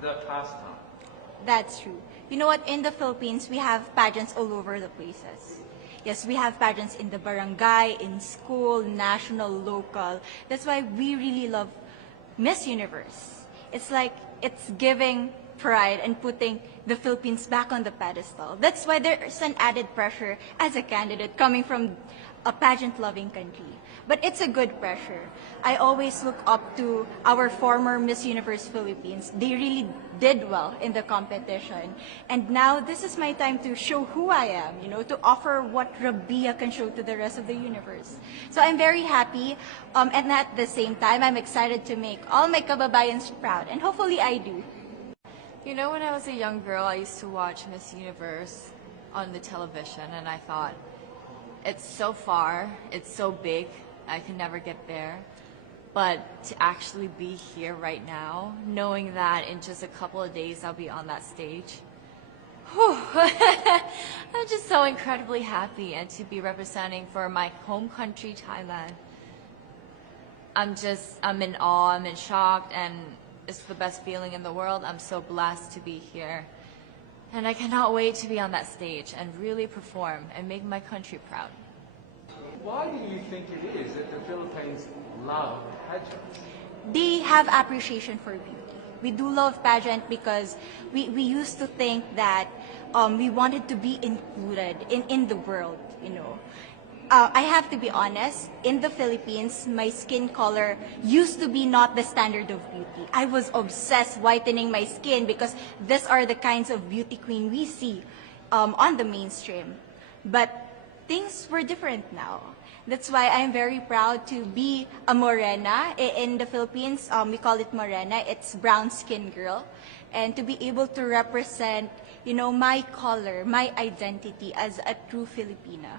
the pastime. That's true. You know what? In the Philippines, we have pageants all over the places. Yes, we have pageants in the barangay, in school, national, local. That's why we really love Miss Universe. It's like it's giving pride and putting the Philippines back on the pedestal. That's why there's an added pressure as a candidate coming from a pageant-loving country. But it's a good pressure. I always look up to our former Miss Universe Philippines. They really did well in the competition. And now this is my time to show who I am, you know, to offer what Rabia can show to the rest of the universe. So I'm very happy, and at the same time, I'm excited to make all my kababayans proud, and hopefully I do. You know, when I was a young girl, I used to watch Miss Universe on the television, and I thought, it's so far, it's so big, I can never get there. But to actually be here right now, knowing that in just a couple of days I'll be on that stage, whew, I'm just so incredibly happy, and to be representing for my home country, Thailand. I'm in awe, I'm in shock, and it's the best feeling in the world. I'm so blessed to be here. And I cannot wait to be on that stage and really perform and make my country proud. Why do you think it is that the Philippines love pageants? They have appreciation for beauty. We do love pageant because we used to think that we wanted to be included in the world, you know. I have to be honest, in the Philippines, my skin color used to be not the standard of beauty. I was obsessed whitening my skin because these are the kinds of beauty queen we see on the mainstream. But things were different now. That's why I'm very proud to be a morena. In the Philippines, we call it morena. It's brown skin girl. And to be able to represent, you know, my color, my identity as a true Filipina.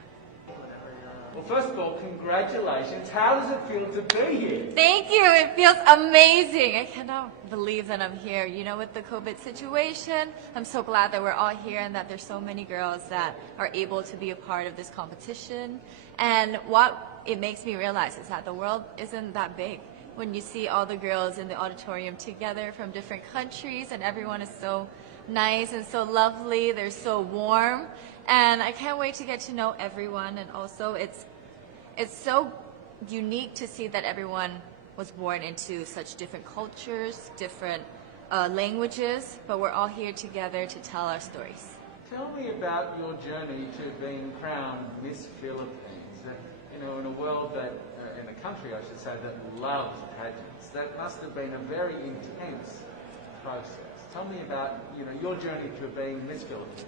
Well, first of all, congratulations. How does it feel to be here? Thank you. It feels amazing. I cannot believe that I'm here. You know, with the COVID situation, I'm so glad that we're all here and that there's so many girls that are able to be a part of this competition. And what it makes me realize is that the world isn't that big. When you see all the girls in the auditorium together from different countries, and everyone is so nice and so lovely, they're so warm. And I can't wait to get to know everyone, and also it's so unique to see that everyone was born into such different cultures, different languages, but we're all here together to tell our stories. Tell me about your journey to being crowned Miss Philippines. You know, in a world that, in a country I should say, that loves pageants. That must have been a very intense process. Tell me about, you know, your journey to being Miss Philippines.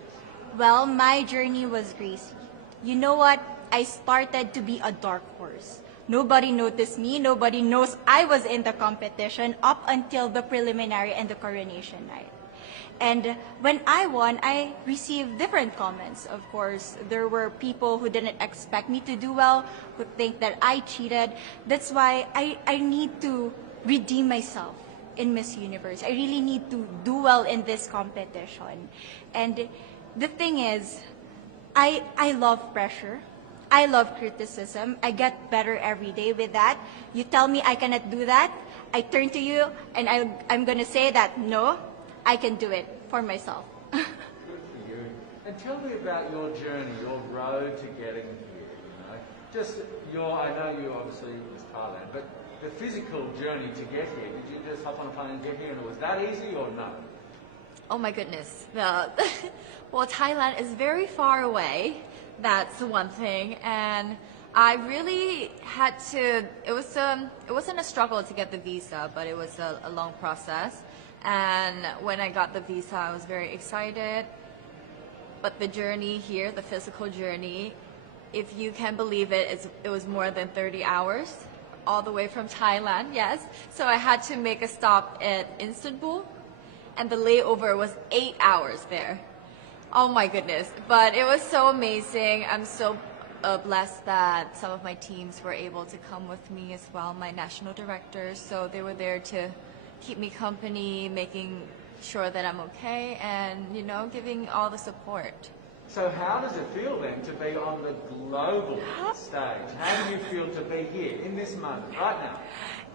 Well, my journey was Gracie. You know what? I started to be a dark horse. Nobody noticed me. Nobody knows I was in the competition up until the preliminary and the coronation night. And when I won, I received different comments. Of course, there were people who didn't expect me to do well, who think that I cheated. That's why I need to redeem myself in Miss Universe. I really need to do well in this competition. And the thing is, I love pressure. I love criticism. I get better every day with that. You tell me I cannot do that, I turn to you and I'm going to say that, no, I can do it for myself. Good for you. And tell me about your journey, your road to getting here, you know. Just I know you obviously was Thailand, but the physical journey to get here, did you just hop on a plane and get here and it was that easy or no? Oh my goodness. Well, Thailand is very far away. That's one thing. And I really had to, it wasn't a struggle to get the visa, but it was a long process. And when I got the visa, I was very excited. But the journey here, the physical journey, if you can believe it, it was more than 30 hours, all the way from Thailand, yes. So I had to make a stop at Istanbul, and the layover was 8 hours there. Oh my goodness, but it was so amazing. I'm so blessed that some of my teams were able to come with me as well, my national directors. So they were there to keep me company, making sure that I'm okay, and, you know, giving all the support. So how does it feel then to be on the global stage? How do you feel to be here in this moment, right now?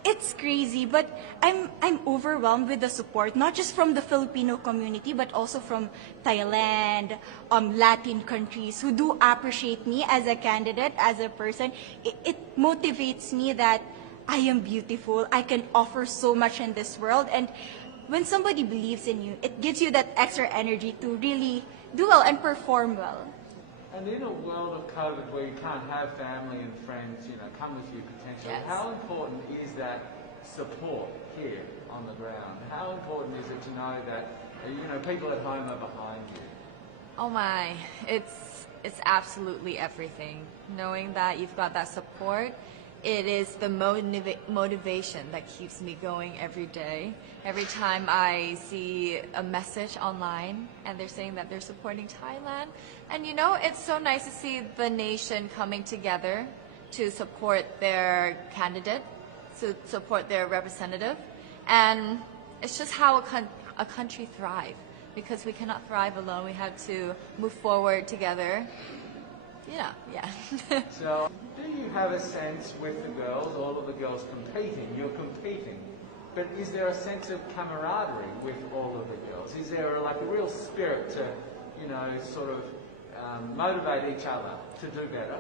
It's crazy, but I'm overwhelmed with the support, not just from the Filipino community, but also from Thailand, Latin countries who do appreciate me as a candidate, as a person. It motivates me that I am beautiful. I can offer so much in this world, and when somebody believes in you, it gives you that extra energy to really do well and perform well. And in a world of COVID where you can't have family and friends, come with your potential, Yes. how important is that support here on the ground? How important is it to know that, people at home are behind you? Oh my, it's absolutely everything. Knowing that you've got that support, it is the motivation that keeps me going every day. Every time I see a message online and they're saying that they're supporting Thailand, and it's so nice to see the nation coming together to support their candidate, to support their representative, and it's just how a country thrives. Because we cannot thrive alone, we have to move forward together. Yeah. So, do you have a sense with the girls, all of the girls competing, you're competing, but is there a sense of camaraderie with all of the girls? Is there a real spirit to, sort of motivate each other to do better?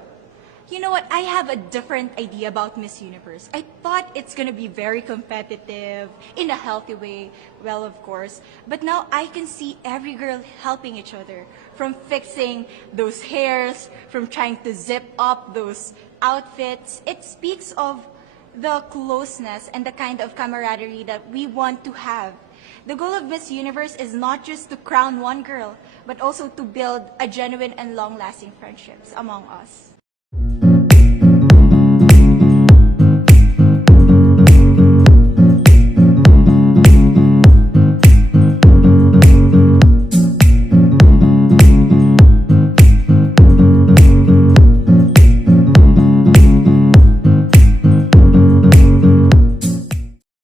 You know what? I have a different idea about Miss Universe. I thought it's going to be very competitive, in a healthy way, well, of course. But now I can see every girl helping each other, from fixing those hairs, from trying to zip up those outfits. It speaks of the closeness and the kind of camaraderie that we want to have. The goal of Miss Universe is not just to crown one girl, but also to build a genuine and long-lasting friendships among us.